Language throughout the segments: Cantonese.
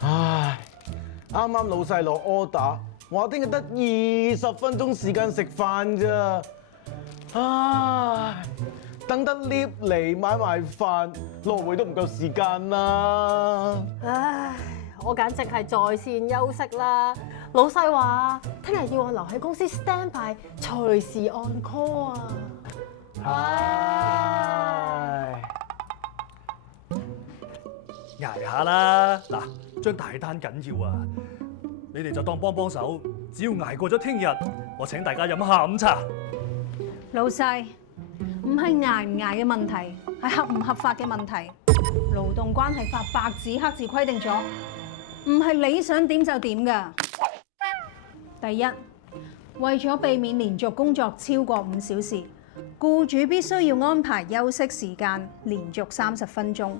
唉，啱啱老細落 order，話聽日得20分鐘時間食飯咋。唉，等得 lift 嚟買埋飯，來回都唔夠時間啦。唉，我簡直係在線休息啦！老細話聽日要我留喺公司 stand by，隨時 on call 啊！唉，捱下啦！嗱，張大單緊要啊！你哋就當幫手，只要捱過咗聽日，我請大家飲下午茶。老細，唔係捱唔捱嘅問題，係合唔合法嘅問題。勞動關係法白紙黑字規定咗，唔係你想點就點㗎。第一，為咗避免連續工作超過5小時，僱主必須要安排休息時間連續30分鐘，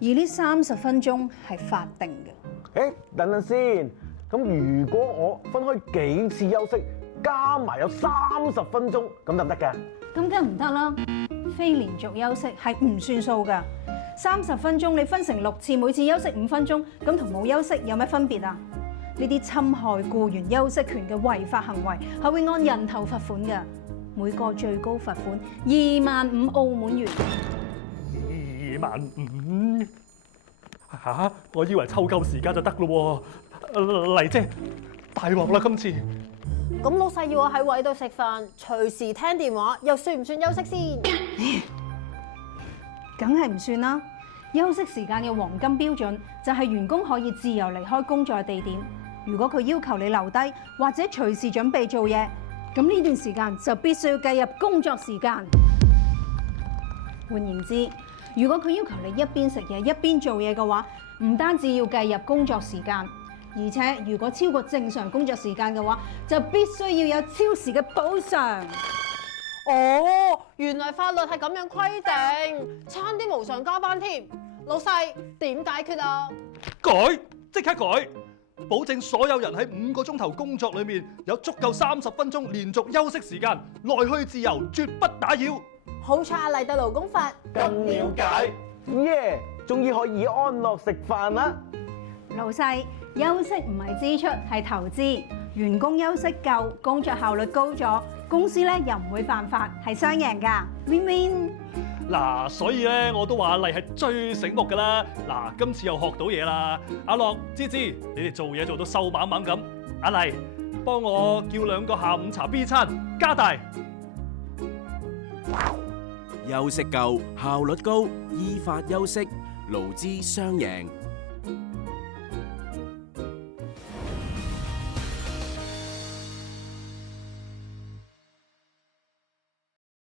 而呢30分鐘係法定嘅。等陣先。咁如果我分開幾次休息，加埋有30分鐘，咁得唔得㗎？咁梗唔得啦，非連續休息係唔算數㗎。30分鐘你分成6次，每次休息5分鐘，咁同冇休息有咩分別啊？呢啲侵害僱員休息權嘅違法行為係會按人頭罰款㗎，每個最高罰款25,000澳門元。25,000嚇！我以為湊夠時間就得咯喎，麗姐大鑊啦今次。咁老細要我喺位度食飯，隨時聽電話，又算唔算休息先？梗係唔算啦。休息時間嘅黃金標準就係員工可以自由離開工作地點。如果佢要求你留低或者隨時準備做嘢，咁呢段時間就必須要計入工作時間。換言之，如果佢要求你一邊食嘢一邊做嘢嘅話，唔單止要計入工作時間，而且如果超過正常工作時間嘅話，就必須要有超時嘅補償。哦，原來法律係咁樣規定，差啲無償加班添。老細點解決啊？改，即刻改，保證所有人喺5個鐘頭工作裏面有足夠30分鐘連續休息時間，來去自由，絕不打擾。好彩阿麗對勞工法更了解，耶！終於可以安樂食飯啦。老細，休息唔係支出，係投資。員工休息夠，工作效率高咗，公司咧又唔會犯法，係雙贏㗎 ，win win。嗱，所以咧我都話阿麗係最醒目㗎啦。嗱，今次又學到嘢啦。阿樂、芝芝，你哋做嘢做到瘦蜢蜢咁。阿麗，幫我叫2個下午茶 B 餐，加大。休息夠，效率高，依法休息，勞資雙贏。